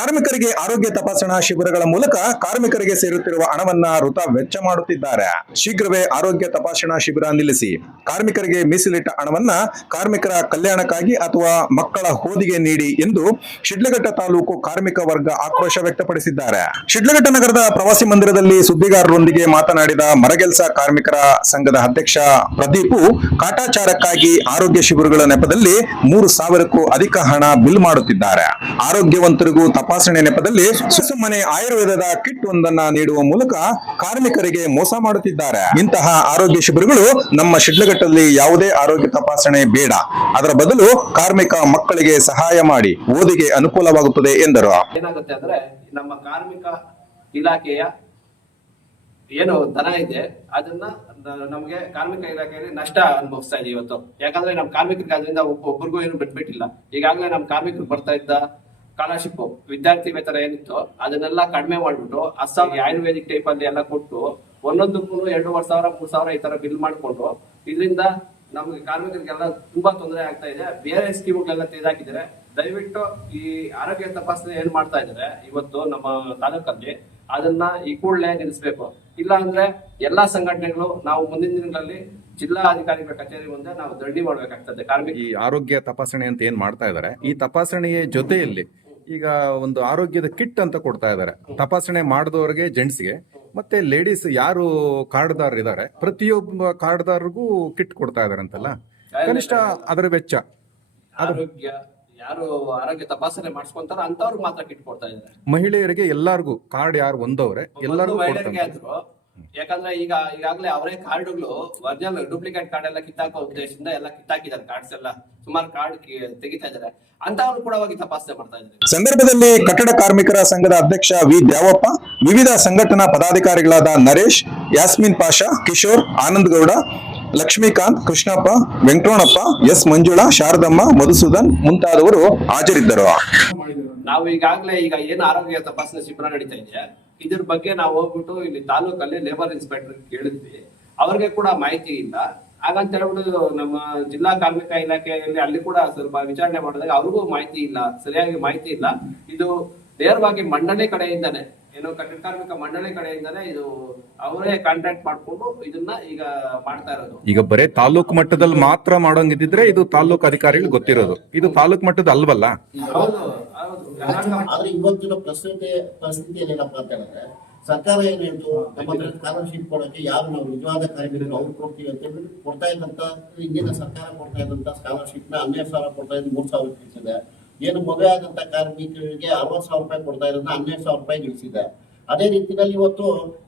ಕಾರ್ಮಿಕರಿಗೆ ಆರೋಗ್ಯ ತಪಾಸಣಾ ಶಿಬಿರಗಳ ಮೂಲಕ ಕಾರ್ಮಿಕರಿಗೆ ಸೇರುತ್ತಿರುವ ಹಣವನ್ನ ಋತ ವೆಚ್ಚ ಮಾಡುತ್ತಿದ್ದಾರೆ. ಶೀಘ್ರವೇ ಆರೋಗ್ಯ ತಪಾಸಣಾ ಶಿಬಿರ ನಿಲ್ಲಿಸಿ. ಕಾರ್ಮಿಕರಿಗೆ ಮೀಸಲಿಟ್ಟ ಹಣವನ್ನ ಕಾರ್ಮಿಕರ ಕಲ್ಯಾಣಕ್ಕಾಗಿ ಅಥವಾ ಮಕ್ಕಳ ಹೋದಿಗೆ ನೀಡಿ ಎಂದು ಶಿಡ್ಲಘಟ್ಟ ತಾಲೂಕು ಕಾರ್ಮಿಕ ವರ್ಗ ಆಕ್ರೋಶ ವ್ಯಕ್ತಪಡಿಸಿದ್ದಾರೆ. ಶಿಡ್ಲಘಟ್ಟ ನಗರದ ಪ್ರವಾಸಿ ಮಂದಿರದಲ್ಲಿ ಸುದ್ದಿಗಾರರೊಂದಿಗೆ ಮಾತನಾಡಿದ ಮರಗೆಲ್ಸ ಕಾರ್ಮಿಕರ ಸಂಘದ ಅಧ್ಯಕ್ಷ ಪ್ರದೀಪು, ಕಾಟಾಚಾರಕ್ಕಾಗಿ ಆರೋಗ್ಯ ಶಿಬಿರಗಳ ನೆಪದಲ್ಲಿ ಮೂರು ಸಾವಿರಕ್ಕೂ ಅಧಿಕ ಹಣ ಬಿಲ್ ಮಾಡುತ್ತಿದ್ದಾರೆ. ಆರೋಗ್ಯವಂತರಿಗೂ ತಪಾಸಣೆ ನೆಪದಲ್ಲಿ ಸುಸುಮ್ಮನೆ ಆಯುರ್ವೇದದ ಕಿಟ್ ಒಂದನ್ನ ನೀಡುವ ಮೂಲಕ ಕಾರ್ಮಿಕರಿಗೆ ಮೋಸ ಮಾಡುತ್ತಿದ್ದಾರೆ. ಇಂತಹ ಆರೋಗ್ಯ ಶಿಬಿರಗಳು ನಮ್ಮ ಶಿಡ್ಲಘಟ್ಟದಲ್ಲಿ ಯಾವುದೇ ಆರೋಗ್ಯ ತಪಾಸಣೆ ಬೇಡ. ಅದರ ಬದಲು ಕಾರ್ಮಿಕ ಮಕ್ಕಳಿಗೆ ಸಹಾಯ ಮಾಡಿ ಓದಿಗೆ ಅನುಕೂಲವಾಗುತ್ತದೆ ಎಂದರು. ಏನಾಗುತ್ತೆ ಅಂದ್ರೆ ನಮ್ಮ ಕಾರ್ಮಿಕ ಇಲಾಖೆಯ ಏನು ದನ ಇದೆ, ಅದನ್ನ ನಮಗೆ ಕಾರ್ಮಿಕ ಇಲಾಖೆಯಲ್ಲಿ ನಷ್ಟ ಅನುಭವಿಸ್ತಾ ಇದೆ ಇವತ್ತು. ಯಾಕಂದ್ರೆ ನಮ್ಮ ಕಾರ್ಮಿಕರಿಗೆ ಅದರಿಂದ ಒಬ್ಬರಿಗೂ ಏನು ಬಿಟ್ಬಿಟ್ಟಿಲ್ಲ. ಈಗಾಗಲೇ ನಮ್ಮ ಕಾರ್ಮಿಕರು ಬರ್ತಾ ಇದ್ದ ಸ್ಕಾಲರ್ಶಿಪ್ ವಿದ್ಯಾರ್ಥಿ ವೇತನ ಏನಿತ್ತು ಅದನ್ನೆಲ್ಲ ಕಡಿಮೆ ಮಾಡ್ಬಿಟ್ಟು ಅಸ್ಸಾಂ ಆಯುರ್ವೇದಿಕ್ ಟೈಪ್ ಅಲ್ಲಿ ಎಲ್ಲ ಕೊಟ್ಟು ಒಂದೊಂದಕ್ಕೂ ಎರಡೂವರೆ ಸಾವಿರ ಮೂರ್ ಸಾವಿರ ಈ ತರ ಬಿಲ್ ಮಾಡಿಕೊಂಡು ಇದರಿಂದ ನಮ್ಗೆ ಕಾರ್ಮಿಕರಿಗೆಲ್ಲ ತುಂಬಾ ತೊಂದರೆ ಆಗ್ತಾ ಇದೆ. ಬೇರೆ ಸ್ಕೀಮ್ಗಳೆಲ್ಲ ತೆಗೆದಾಕಿದ್ರೆ ದಯವಿಟ್ಟು ಈ ಆರೋಗ್ಯ ತಪಾಸಣೆ ಏನ್ ಮಾಡ್ತಾ ಇದಾರೆ ಇವತ್ತು ನಮ್ಮ ತಾಲೂಕಲ್ಲಿ ಅದನ್ನ ಈ ಕೂಡಲೇ ನಿಲ್ಲಿಸಬೇಕು. ಇಲ್ಲ ಅಂದ್ರೆ ಎಲ್ಲಾ ಸಂಘಟನೆಗಳು ನಾವು ಮುಂದಿನ ದಿನಗಳಲ್ಲಿ ಜಿಲ್ಲಾ ಅಧಿಕಾರಿಗಳ ಕಚೇರಿ ಮುಂದೆ ನಾವು ದಂಡಿ ಮಾಡ್ಬೇಕಾಗ್ತದೆ. ಕಾರ್ಮಿಕ ಈ ಆರೋಗ್ಯ ತಪಾಸಣೆ ಅಂತ ಏನ್ ಮಾಡ್ತಾ ಇದ್ದಾರೆ? ಈ ತಪಾಸಣೆಯ ಜೊತೆಯಲ್ಲಿ ಈಗ ಒಂದು ಆರೋಗ್ಯದ ಕಿಟ್ ಅಂತ ಕೊಡ್ತಾ ಇದ್ದಾರೆ. ತಪಾಸಣೆ ಮಾಡಿದವರಿಗೆ ಜೆಂಟ್ಸ್ಗೆ ಮತ್ತೆ ಲೇಡೀಸ್ ಯಾರು ಕಾರ್ಡ್ದಾರ್ ಇದ್ದಾರೆ ಪ್ರತಿಯೊಬ್ಬ ಕಾರ್ಡ್ದಾರ್ಗೂ ಕಿಟ್ ಕೊಡ್ತಾ ಇದಾರೆ ಅಂತಲ್ಲ? ಕನಿಷ್ಠ ಅದರ ವೆಚ್ಚ. ಆರೋಗ್ಯ ಯಾರು ಆರೋಗ್ಯ ತಪಾಸಣೆ ಮಾಡಿಸ್ಕೊಂತಾರ ಅಂತವ್ರಿಗೆ ಮಾತ್ರ ಕಿಟ್ ಕೊಡ್ತಾ ಇದ್ದಾರೆ. ಮಹಿಳೆಯರಿಗೆ ಎಲ್ಲಾರ್ಗು ಕಾರ್ಡ್ ಯಾರು ಒಂದವ್ರೆ ಒಂದು ಎಲ್ಲರಿಗೂ ಮಹಿಳೆಯರಿಗೆ ಕೊಡ್ತಾರೆ ಆದ್ರು ಯಾಕಂದ್ರೆ ಈಗ ಈಗಾಗಲೇ ಅವರೇ ಕಾರ್ಡ್ಗಳು ಒರಿಜಿನಲ್ ಡೂಪ್ಲಿಕೇಟ್ ಕಾರ್ಡ್ ಎಲ್ಲ ಕಿತ್ತಾಕೋ ಉದ್ದೇಶದಿಂದ ಎಲ್ಲ ಕಿತ್ತಾಕಿದ್ದಾರೆ ಕಾರ್ಡ್ಸ್ ಎಲ್ಲ. ಸುಮಾರು ಕಾರ್ಡ್ ತೆಗಿತಾ ಇದ್ದಾರೆ. ಅಂತವ್ರು ಕೂಡ ಹೋಗಿ ತಪಾಸಣೆ ಮಾಡ್ತಾ ಇದ್ದಾರೆ. ಸಂದರ್ಭದಲ್ಲಿ ಕಟ್ಟಡ ಕಾರ್ಮಿಕರ ಸಂಘದ ಅಧ್ಯಕ್ಷ ವಿ. ದ್ಯಾವಪ್ಪ ವಿವಿಧ ಸಂಘಟನಾ ಪದಾಧಿಕಾರಿಗಳಾದ ನರೇಶ್ ಯಾಸ್ಮಿನ್ ಪಾಷಾ ಕಿಶೋರ್ ಆನಂದ್ ಗೌಡ ಲಕ್ಷ್ಮೀಕಾಂತ್ ಕೃಷ್ಣಪ್ಪ ವೆಂಕಟೋಣಪ್ಪ ಎಸ್ ಮಂಜುಳಾ ಶಾರದಮ್ಮ ಮಧುಸೂದನ್ ಮುಂತಾದವರು ಹಾಜರಿದ್ದರು. ನಾವು ಈಗಾಗಲೇ ಈಗ ಏನು ಆರೋಗ್ಯ ತಪಾಸಣೆ ಶಿಬಿರ ನಡೀತಾ ಇದೆ ಇದ್ರ ಬಗ್ಗೆ ನಾವು ಹೋಗ್ಬಿಟ್ಟು ಇಲ್ಲಿ ತಾಲೂಕಲ್ಲಿ ಲೇಬರ್ ಇನ್ಸ್ಪೆಕ್ಟರ್ ಕೇಳಿದ್ವಿ. ಅವ್ರಿಗೆ ಕೂಡ ಮಾಹಿತಿ ಇಲ್ಲ. ಹಾಗಂತ ಹೇಳ್ಬಿಟ್ಟು ನಮ್ಮ ಜಿಲ್ಲಾ ಕಾರ್ಮಿಕ ಇಲಾಖೆಯಲ್ಲಿ ಅಲ್ಲಿ ಕೂಡ ಸ್ವಲ್ಪ ವಿಚಾರಣೆ ಮಾಡಿದಾಗ ಅವ್ರಿಗೂ ಮಾಹಿತಿ ಇಲ್ಲ ಸರಿಯಾಗಿ ಮಾಹಿತಿ ಇಲ್ಲ. ಇದು ನೇರವಾಗಿ ಮಂಡಳಿ ಕಡೆಯಿಂದಾನೆ ಏನೋ ಕಟ್ಟಡ ಕಾರ್ಮಿಕ ಮಂಡಳಿ ಕಡೆಯಿಂದಾನೆ ಇದು ಅವರೇ ಕಾಂಟ್ಯಾಕ್ಟ್ ಮಾಡ್ಕೊಂಡು ಇದನ್ನ ಈಗ ಮಾಡ್ತಾ ಇರೋದು. ಈಗ ಬರೇ ತಾಲೂಕು ಮಟ್ಟದಲ್ಲಿ ಮಾತ್ರ ಮಾಡೋಂಗಿದ್ರೆ ಇದು ತಾಲೂಕು ಅಧಿಕಾರಿಗಳು ಗೊತ್ತಿರೋದು. ಇದು ತಾಲೂಕು ಮಟ್ಟದ ಅಲ್ವಲ್ಲ? ಹೌದು. ಆದ್ರೆ ಇವತ್ತಿನ ಪ್ರಸ್ತುತ ಪರಿಸ್ಥಿತಿ ಏನೇನಪ್ಪ ಅಂತ ಹೇಳಿದ್ರೆ ಸರ್ಕಾರ ಏನ್ ಹೇಳ್ತು? ನಮ್ಮ ಸ್ಕಾಲರ್ಶಿಪ್ ಕೊಡೋಕೆ ಯಾರು ನಾವು ನಿಜವಾದ ಕಾರ್ಮಿಕರು ಅವ್ರು ಕೊಡ್ತೀವಿ ಅಂತ ಹೇಳಿ ಕೊಡ್ತಾ ಇದ್ದಂತ, ಹಿಂದಿನ ಸರ್ಕಾರ ಕೊಡ್ತಾ ಇದ್ದಂತ ಸ್ಕಾಲರ್ಶಿಪ್ನ ಹನ್ನೆರಡು ಸಾವಿರ ಕೊಡ್ತಾ ಇದ್ದು ಮೂರ್ ಸಾವಿರ ಇಳಿಸಿದೆ. ಏನು ಮದುವೆ ಆದಂತ ಕಾರ್ಮಿಕರಿಗೆ ಅರವತ್ ಸಾವಿರ ರೂಪಾಯಿ ಕೊಡ್ತಾ ಇರೋದನ್ನ ಹನ್ನೆರಡು ಸಾವಿರ ರೂಪಾಯಿ ಇಳಿಸಿದೆ. ಅದೇ ರೀತಿಯಲ್ಲಿ ಇವತ್ತು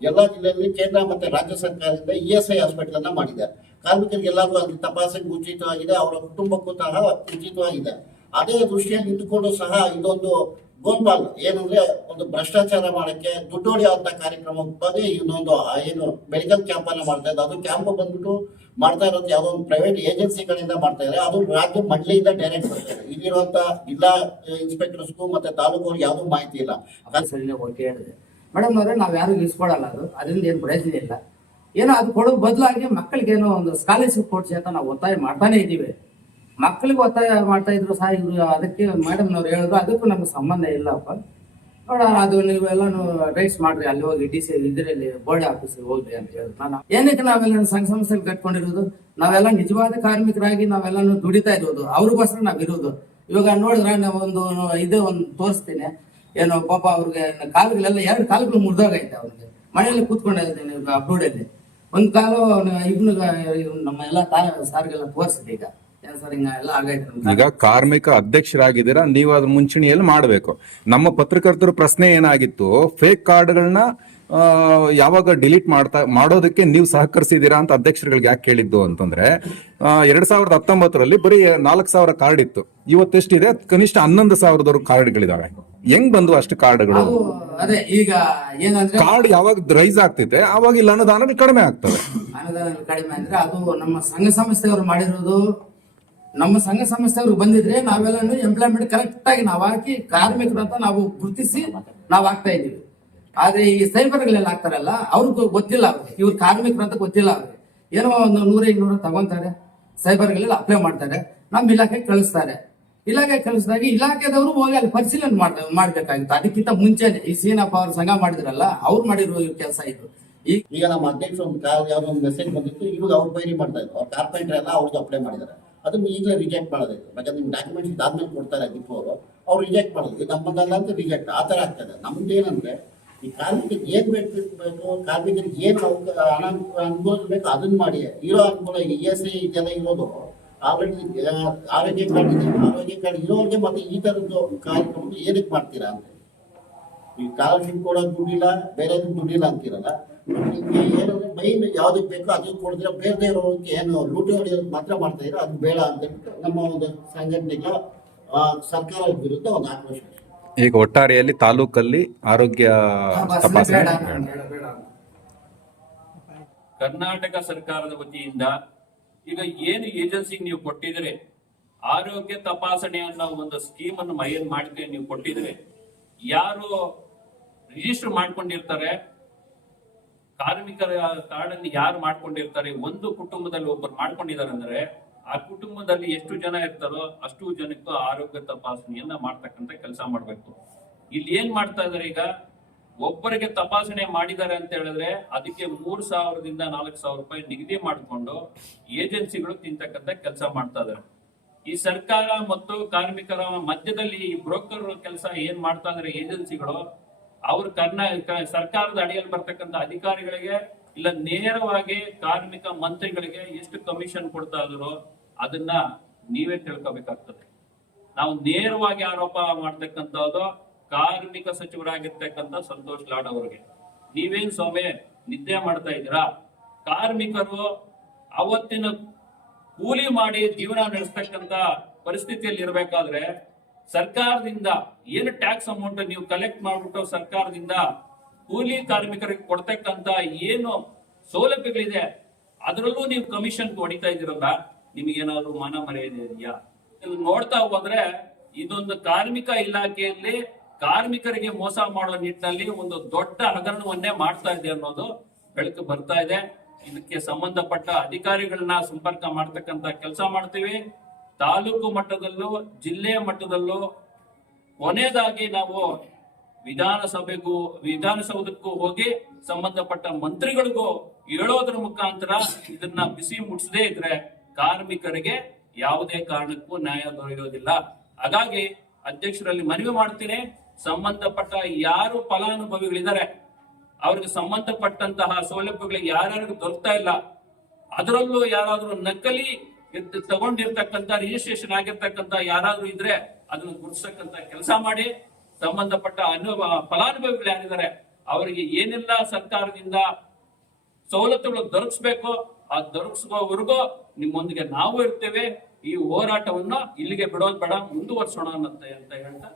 ಎಲ್ಲಾ ಜಿಲ್ಲೆಯಲ್ಲಿ ಕೇಂದ್ರ ಮತ್ತೆ ರಾಜ್ಯ ಸರ್ಕಾರದಿಂದ ಇ ಎಸ್ ಐ ಹಾಸ್ಪಿಟಲ್ ಅನ್ನ ಮಾಡಿದೆ. ಕಾರ್ಮಿಕರಿಗೆ ಎಲ್ಲರಿಗೂ ಅಲ್ಲಿ ತಪಾಸಣೆ ಉಚಿತವಾಗಿದೆ, ಅವರ ಕುಟುಂಬಕ್ಕೂ ಸಹ ಉಚಿತವಾಗಿದೆ. ಅದೇ ದೃಷ್ಟಿಯಲ್ಲಿ ನಿಂತುಕೊಂಡು ಸಹ ಇದೊಂದು ಗೋಲ್ಮಾಲ್ ಏನಂದ್ರೆ ಒಂದು ಭ್ರಷ್ಟಾಚಾರ ಮಾಡಕ್ಕೆ ದುಡ್ಡೋಡಿ ಅಂತ ಕಾರ್ಯಕ್ರಮ ಬಗ್ಗೆ ಇನ್ನೊಂದು ಏನು ಮೆಡಿಕಲ್ ಕ್ಯಾಂಪ್ ಅನ್ನ ಮಾಡ್ತಾ ಇದ್ದಾರೆ. ಅದು ಕ್ಯಾಂಪ್ ಬಂದ್ಬಿಟ್ಟು ಮಾಡ್ತಾ ಇರೋದು ಯಾವ್ದೋ ಒಂದು ಪ್ರೈವೇಟ್ ಏಜೆನ್ಸಿಗಳಿಂದ ಮಾಡ್ತಾ ಇದ್ದಾರೆ. ಅದು ರಾಜ್ಯ ಮಂಡಳಿಯಿಂದ ಡೈರೆಕ್ಟ್ ಬರ್ತಾ ಇದೆ. ಇಲ್ಲಿರುವಂತ ಜಿಲ್ಲಾ ಇನ್ಸ್ಪೆಕ್ಟರ್ಸ್ಗೂ ಮತ್ತೆ ತಾಲೂಕು ಯಾವ್ದು ಮಾಹಿತಿ ಇಲ್ಲ. ಕೇಳಿದೆ ಮೇಡಮ್ ಅವರೇ ನಾವು ಯಾರು ಇಸ್ಕೊಳಲ್ಲ ಅದು. ಅದರಿಂದ ಏನು ಪ್ರಯೋಜನ ಇಲ್ಲ. ಏನೋ ಅದು ಕೊಡೋ ಬದಲಾಗಿ ಮಕ್ಕಳಿಗೆ ಏನೋ ಒಂದು ಸ್ಕಾಲರ್ಶಿಪ್ ಕೊಡ್ಸಿ ಅಂತ ನಾವು ಒತ್ತಾಯ ಮಾಡ್ತಾನೆ ಇದ್ದೀವಿ. ಮಕ್ಕಳಿಗೆ ಒತ್ತಾಯ ಮಾಡ್ತಾ ಇದ್ರು ಸಹ ಇವರು ಅದಕ್ಕೆ ಮೇಡಮ್ನವ್ರು ಹೇಳಿದ್ರು, ಅದಕ್ಕೂ ನಮ್ಗೆ ಸಂಬಂಧ ಇಲ್ಲಪ್ಪ. ನೋಡ, ಅದು ನೀವೆಲ್ಲಾನು ರೈಟ್ಸ್ ಮಾಡ್ರಿ, ಅಲ್ಲಿ ಹೋಗಿ ಡಿ ಸಿ ಇದ್ರಲ್ಲಿ ಬೋರ್ಡ್ ಆಫೀಸಿಗೆ ಹೋಗ್ರಿ ಅಂತ ಹೇಳಿದ್ರು ನಾನು ಏನಕ್ಕೆ ನಾವೆಲ್ಲ ಸಂಘ ಸಂಸ್ಥೆಗಳು ಕಟ್ಕೊಂಡಿರೋದು? ನಾವೆಲ್ಲ ನಿಜವಾದ ಕಾರ್ಮಿಕರಾಗಿ ನಾವೆಲ್ಲಾನು ದುಡಿತಾ ಇರೋದು. ಅವ್ರಿಗೋಸ್ಕರ ನಾವ್ ಇರೋದು ಇವಾಗ ನೋಡಿದ್ರೆ ನಾವು ಒಂದು ಇದು ಒಂದು ತೋರಿಸ್ತೀನಿ. ಏನೋ ಪಾಪ ಅವ್ರಿಗೆ ಕಾಲುಗಳೆಲ್ಲ ಎರಡು ಕಾಲುಗಳು ಮುರಿದೋಗೈತೆ ಅವ್ರಿಗೆ. ಮನೆಯಲ್ಲಿ ಕೂತ್ಕೊಂಡಿದ್ದೀನಿ ಅಬ್ರೋಡಲ್ಲಿ ಒಂದು ಕಾಲು ಇವನು ನಮ್ಮ ಎಲ್ಲ ತಾಯಿ ಸಾರ್ಗೆಲ್ಲ ತೋರಿಸಿದೆ ಈಗ. ಈಗ ಕಾರ್ಮಿಕ ಅಧ್ಯಕ್ಷರಾಗಿದ್ದೀರಾ ನೀವು ಅದ್ರ ಮುಂಚೂಣಿಯಲ್ಲಿ ಮಾಡಬೇಕು. ನಮ್ಮ ಪತ್ರಕರ್ತರ ಪ್ರಶ್ನೆ ಏನಾಗಿತ್ತು ಫೇಕ್ ಕಾರ್ಡ್ಗಳನ್ನ ಯಾವಾಗ ಡಿಲೀಟ್ ಮಾಡ್ತಾ ಮಾಡೋದಕ್ಕೆ ನೀವು ಸಹಕರಿಸಿದೀರಾ ಅಂತ ಅಧ್ಯಕ್ಷರುಗಳಿಗೆ ಯಾಕೆ ಕೇಳಿದ್ದು ಅಂತಂದ್ರೆ ಎರಡ್ ಸಾವಿರದ ಹತ್ತೊಂಬತ್ತರಲ್ಲಿ ಬರೀ ನಾಲ್ಕು ಸಾವಿರ ಕಾರ್ಡ್ ಇತ್ತು. ಇವತ್ತೆಷ್ಟಿದೆ? ಕನಿಷ್ಠ ಹನ್ನೊಂದು ಸಾವಿರದವರು ಕಾರ್ಡ್ಗಳಿದಾವೆ ಹೆಂಗ್ ಬಂದು ಅಷ್ಟು ಕಾರ್ಡ್ಗಳು ಅದೇ ಈಗ ಏನಂದ್ರೆ ಕಾರ್ಡ್ ಯಾವಾಗ ರೈಸ್ ಆಗ್ತಿದೆ ಅವಾಗ ಇಲ್ಲ ಅನುದಾನಗಳು ಕಡಿಮೆ ಆಗ್ತವೆ ಅನುದಾನ ಕಡಿಮೆ ಅಂದ್ರೆ ಅದು ನಮ್ಮ ಸಂಘ ಸಂಸ್ಥೆಯವರು ಮಾಡಿರೋದು ನಮ್ಮ ಸಂಘ ಸಂಸ್ಥೆಯವರು ಬಂದಿದ್ರೆ ನಾವೆಲ್ಲ ಎಂಪ್ಲಾಯ್ಮೆಂಟ್ ಕರೆಕ್ಟ್ ಆಗಿ ನಾವು ಹಾಕಿ ಕಾರ್ಮಿಕರು ಅಂತ ನಾವು ಗುರುತಿಸಿ ನಾವು ಆಗ್ತಾ ಇದೀವಿ ಆದ್ರೆ ಈ ಸೈಬರ್ಗಳೆಲ್ಲ ಆಗ್ತಾರಲ್ಲ ಅವ್ರಿಗೂ ಗೊತ್ತಿಲ್ಲ ಇವ್ರು ಕಾರ್ಮಿಕರು ಅಂತ ಗೊತ್ತಿಲ್ಲ ಅವ್ರಿಗೆ ಏನೋ ಒಂದು ನೂರ ಇನ್ನೂರ ತಗೊಂತಾರೆ, ಸೈಬರ್ಗಳೆಲ್ಲ ಅಪ್ಲೈ ಮಾಡ್ತಾರೆ, ನಮ್ಮ ಇಲಾಖೆಗೆ ಕಳಿಸ್ತಾರೆ. ಇಲಾಖೆ ಕಳಿಸಿದಾಗ ಇಲಾಖೆದವರು ಹೋಗಿ ಅಲ್ಲಿ ಪರಿಶೀಲನೆ ಮಾಡ್, ಮಾಡ್ಬೇಕಾಗಿತ್ತು. ಅದಕ್ಕಿಂತ ಮುಂಚೆನೆ ಈ ಸೀನಪ್ಪ ಅವ್ರ ಸಂಘ ಮಾಡಿದ್ರಲ್ಲ, ಅವ್ರು ಮಾಡಿರೋ ಕೆಲಸ ಇದು. ಈಗ ನಮ್ಮ ಅಧ್ಯಕ್ಷ ಒಂದು ಯಾವ್ದೋ ಒಂದು ಮೆಸೇಜ್ ಬಂದಿತ್ತು, ಇವಾಗ ಅವ್ರು ಬೈರಿ ಮಾಡ್ತಾ ಇದ್ರು. ಕಾರ್ಪೆಂಟರ್ ಎಲ್ಲ ಅವ್ರಿಗೆ ಅಪ್ಲೈ ಮಾಡಿದ್ದಾರೆ. ಅದನ್ನ ಈಗಲೇ ರಿಜೆಕ್ಟ್ ಮಾಡಬೇಕು ಯಾಕಂದ್ರೆ ನಿಮ್ ಡಾಕ್ಯುಮೆಂಟ್ಸ್ ಇದಾದ್ಮೇಲೆ ಕೊಡ್ತಾರೆ ಡಿಪೋ ಅವರು. ಅವ್ರು ರಿಜೆಕ್ಟ್ ಮಾಡೋದು. ಇದು ನಮ್ಮದಲ್ಲ ಅಂತ ರಿಜೆಕ್ಟ್ ಆ ಥರ ಆಗ್ತದೆ. ನಮ್ದು ಏನಂದ್ರೆ, ಈ ಕಾರ್ಮಿಕರಿಗೆ ಏನ್ ಬೇಕು ಬೇಕು ಕಾರ್ಮಿಕರಿಗೆ ಏನು ಅನುಕೂಲ ಬೇಕು ಅದನ್ನ ಮಾಡಿ. ಇರೋ ಅನುಕೂಲ ಈಗ ಇ ಎಸ್ ಐ ಇದೆಲ್ಲ ಇರೋದು ಆಲ್ರೆಡಿ ಆರೋಗ್ಯ ಕಾರ್ಡ್ ಇದೆ. ಆರೋಗ್ಯ ಕಾರ್ಡ್ ಇರೋರಿಗೆ ಮತ್ತೆ ಈ ಥರದ್ದು ಕಾರ್ಯಕ್ರಮ ಏನಕ್ಕೆ ಮಾಡ್ತೀರಾ ಅಂತ. ಈ ಸ್ಕಾಲರ್ಶಿಪ್ ಕೂಡ ದುಡ್ಡಿಲ್ಲ ಬೇರೆ ದುಡ್ಡಿಲ್ಲ ಅಂತೀರಲ್ಲ. ಏನಂದ್ರೆ ಮೈನ್ ಯಾವ್ದಕ್ ಬೇಕೋ ಅದಕ್ಕೆ ಕೊಡಿದ್ರೆ ಬೇರೆ ಇರೋದಕ್ಕೆ ಏನು ಲೂಟಿ ಹೊಡೆಯೋದು ಮಾತ್ರ ಮಾಡ್ತಾ ಇದ್ರೆ ಅದು ಬೇಡ ಅಂತ ನಮ್ಮ ಒಂದು ಸಂಘಟನೆಗೆ ಆ, ಸರ್ಕಾರ ವಿರುದ್ಧ ಒಂದು ಆಕ್ರೋಶ. ಈಗ ಒಟ್ಟಾರೆಯಲ್ಲಿ ತಾಲೂಕಲ್ಲಿ ಆರೋಗ್ಯ ತಪಾಸಣೆ. ಕರ್ನಾಟಕ ಸರ್ಕಾರದ ವತಿಯಿಂದ ಈಗ ಏನು ಏಜೆನ್ಸಿಗೆ ನೀವು ಕೊಟ್ಟಿದ್ರೆ ಆರೋಗ್ಯ ತಪಾಸಣೆ ಅನ್ನೋ ಒಂದು ಸ್ಕೀಮ್ ಅನ್ನು ಮೈನ್ ಮಾಡಿದ್ರೆ ನೀವು ಕೊಟ್ಟಿದ್ರೆ ಯಾರು ರಿಜಿಸ್ಟರ್ ಮಾಡ್ಕೊಂಡಿರ್ತಾರೆ? ಕಾರ್ಮಿಕರ ಕಾರ್ಡ್ ಅನ್ನು ಯಾರು ಮಾಡ್ಕೊಂಡಿರ್ತಾರೆ? ಒಂದು ಕುಟುಂಬದಲ್ಲಿ ಒಬ್ಬರು ಮಾಡ್ಕೊಂಡಿದ್ದಾರೆ ಅಂದ್ರೆ ಆ ಕುಟುಂಬದಲ್ಲಿ ಎಷ್ಟು ಜನ ಇರ್ತಾರೋ ಅಷ್ಟು ಜನಕ್ಕೂ ಆರೋಗ್ಯ ತಪಾಸಣೆಯನ್ನ ಮಾಡ್ತಕ್ಕಂತ ಕೆಲಸ ಮಾಡ್ಬೇಕು. ಇಲ್ಲಿ ಏನ್ ಮಾಡ್ತಾ ಇದಾರೆ ಈಗ? ಒಬ್ಬರಿಗೆ ತಪಾಸಣೆ ಮಾಡಿದ್ದಾರೆ ಅಂತ ಹೇಳಿದ್ರೆ ಅದಕ್ಕೆ ಮೂರ್ ಸಾವಿರದಿಂದ ನಾಲ್ಕು ಸಾವಿರ ರೂಪಾಯಿ ನಿಗದಿ ಮಾಡಿಕೊಂಡು ಏಜೆನ್ಸಿಗಳು ತಿಂತಕ್ಕಂತ ಕೆಲಸ ಮಾಡ್ತಾ ಇದಾರೆ. ಈ ಸರ್ಕಾರ ಮತ್ತು ಕಾರ್ಮಿಕರ ಮಧ್ಯದಲ್ಲಿ ಈ ಬ್ರೋಕರ್ ಕೆಲಸ ಏನ್ ಮಾಡ್ತಾ ಇದಾರೆ? ಏಜೆನ್ಸಿಗಳು ಅವ್ರ ಕನ್ನ ಸರ್ಕಾರದ ಅಡಿಯಲ್ಲಿ ಬರ್ತಕ್ಕಂಥ ಅಧಿಕಾರಿಗಳಿಗೆ ಇಲ್ಲ ನೇರವಾಗಿ ಕಾರ್ಮಿಕ ಮಂತ್ರಿಗಳಿಗೆ ಎಷ್ಟು ಕಮಿಷನ್ ಕೊಡ್ತಾ ಇದ್ರು ಅದನ್ನ ನೀವೇ ತಿಳ್ಕೊಬೇಕಾಗ್ತದೆ. ನಾವು ನೇರವಾಗಿ ಆರೋಪ ಮಾಡ್ತಕ್ಕಂಥದ್ದು ಕಾರ್ಮಿಕ ಸಚಿವರಾಗಿರ್ತಕ್ಕಂಥ ಸಂತೋಷ್ ಲಾಡ್ ಅವರಿಗೆ. ನೀವೇನ್ ಸ್ವಾಮಿ ನಿದ್ದೆ ಮಾಡ್ತಾ ಇದ್ದೀರಾ? ಕಾರ್ಮಿಕರು ಅವತ್ತಿನ ಕೂಲಿ ಮಾಡಿ ಜೀವನ ನಡೆಸ್ತಕ್ಕಂತ ಪರಿಸ್ಥಿತಿಯಲ್ಲಿ ಇರಬೇಕಾದ್ರೆ ಸರ್ಕಾರದಿಂದ ಏನು ಟ್ಯಾಕ್ಸ್ ಅಮೌಂಟ್ ನೀವು ಕಲೆಕ್ಟ್ ಮಾಡ್ಬಿಟ್ಟು ಸರ್ಕಾರದಿಂದ ಕೂಲಿ ಕಾರ್ಮಿಕರಿಗೆ ಕೊಡ್ತಕ್ಕಂತ ಏನು ಸೌಲಭ್ಯಗಳಿದೆ, ಅದರಲ್ಲೂ ನೀವು ಕಮಿಷನ್ ಹೊಡಿತಾ ಇದ್ದೀರಲ್ಲ ನಿಮಗೇನಾದ್ರು ಮನ ಮರ್ಯಾದೆ ಇದೆಯಾ? ನೋಡ್ತಾ ಹೋದ್ರೆ ಇದೊಂದು ಕಾರ್ಮಿಕ ಇಲಾಖೆಯಲ್ಲಿ ಕಾರ್ಮಿಕರಿಗೆ ಮೋಸ ಮಾಡೋ ನಿಟ್ಟಿನಲ್ಲಿ ಒಂದು ದೊಡ್ಡ ಹಗರಣವನ್ನೇ ಮಾಡ್ತಾ ಇದೆ ಅನ್ನೋದು ಬೆಳಕು ಬರ್ತಾ ಇದೆ. ಇದಕ್ಕೆ ಸಂಬಂಧಪಟ್ಟ ಅಧಿಕಾರಿಗಳನ್ನ ಸಂಪರ್ಕ ಮಾಡ್ತಕ್ಕಂತ ಕೆಲಸ ಮಾಡ್ತೀವಿ. ತಾಲೂಕು ಮಟ್ಟದಲ್ಲೂ, ಜಿಲ್ಲೆಯ ಮಟ್ಟದಲ್ಲೂ, ಕೊನೆಯದಾಗಿ ನಾವು ವಿಧಾನಸಭೆಗೂ, ವಿಧಾನಸೌಧಕ್ಕೂ ಹೋಗಿ ಸಂಬಂಧಪಟ್ಟ ಮಂತ್ರಿಗಳಿಗೂ ಹೇಳೋದ್ರ ಮುಖಾಂತರ ಇದನ್ನ ಬಿಸಿ ಮುಟ್ಸದೇ ಇದ್ರೆ ಕಾರ್ಮಿಕರಿಗೆ ಯಾವುದೇ ಕಾರಣಕ್ಕೂ ನ್ಯಾಯ ದೊರೆಯೋದಿಲ್ಲ. ಹಾಗಾಗಿ ಅಧ್ಯಕ್ಷರಲ್ಲಿ ಮನವಿ ಮಾಡ್ತೀನಿ. ಸಂಬಂಧಪಟ್ಟ ಯಾರು ಫಲಾನುಭವಿಗಳಿದ್ದಾರೆ, ಅವ್ರಿಗೆ ಸಂಬಂಧಪಟ್ಟಂತಹ ಸೌಲಭ್ಯಗಳಿಗೆ ಯಾರ್ಯಾರಿಗೂ ದೊರಕ್ತಾ ಇಲ್ಲ, ಅದರಲ್ಲೂ ಯಾರಾದರೂ ನಕಲಿ ತಗೊಂಡಿರ್ತಕ್ಕಂತ ರಿಜಿಸ್ಟ್ರೇಷನ್ ಆಗಿರ್ತಕ್ಕಂತ ಯಾರಾದ್ರೂ ಇದ್ರೆ ಅದನ್ನು ಗುರುತಿಸ್ತಕ್ಕಂತ ಕೆಲಸ ಮಾಡಿ, ಸಂಬಂಧಪಟ್ಟ ಅನುಭವ, ಫಲಾನುಭವಿಗಳು ಯಾರಿದ್ದಾರೆ, ಅವರಿಗೆ ಏನೆಲ್ಲ ಸರ್ಕಾರದಿಂದ ಸವಲತ್ತುಗಳು ದೊರಕಿಸ್ಬೇಕು, ಆ ದೊರಕಿಸುವವರೆಗೂ ನಿಮ್ಮೊಂದಿಗೆ ನಾವು ಇರ್ತೇವೆ. ಈ ಹೋರಾಟವನ್ನು ಇಲ್ಲಿಗೆ ಬಿಡೋದು ಬೇಡ, ಮುಂದುವರ್ಸೋಣ ಅಂತ ಹೇಳ್ತಾ